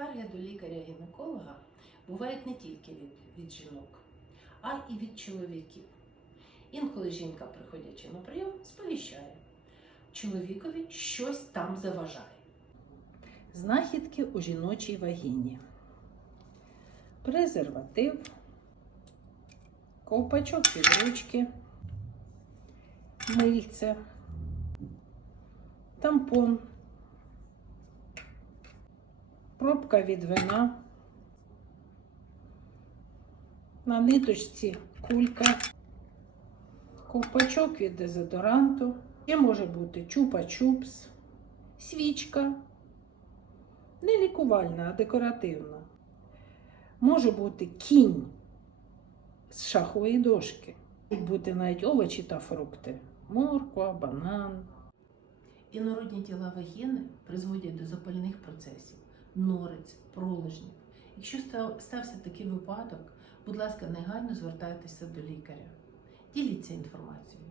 Скарги до лікаря-гінеколога бувають не тільки від, від жінок, а і від чоловіків. Інколи жінка, приходячи на прийом, сповіщає, чоловікові щось там заважає. Знахідки у жіночій вагіні. Презерватив, ковпачок від ручки, мильце, тампон, пробка від вина, на ниточці кулька, ковпачок від дезодоранту, ще може бути чупа-чупс, свічка, не лікувальна, а декоративна. Може бути кінь з шахової дошки. Можуть бути навіть овочі та фрукти, морква, банан. Інородні тіла вагіни призводять до запальних процесів, норець, пролежнів. Якщо стався такий випадок, будь ласка, негайно звертайтеся до лікаря. Діліться інформацією.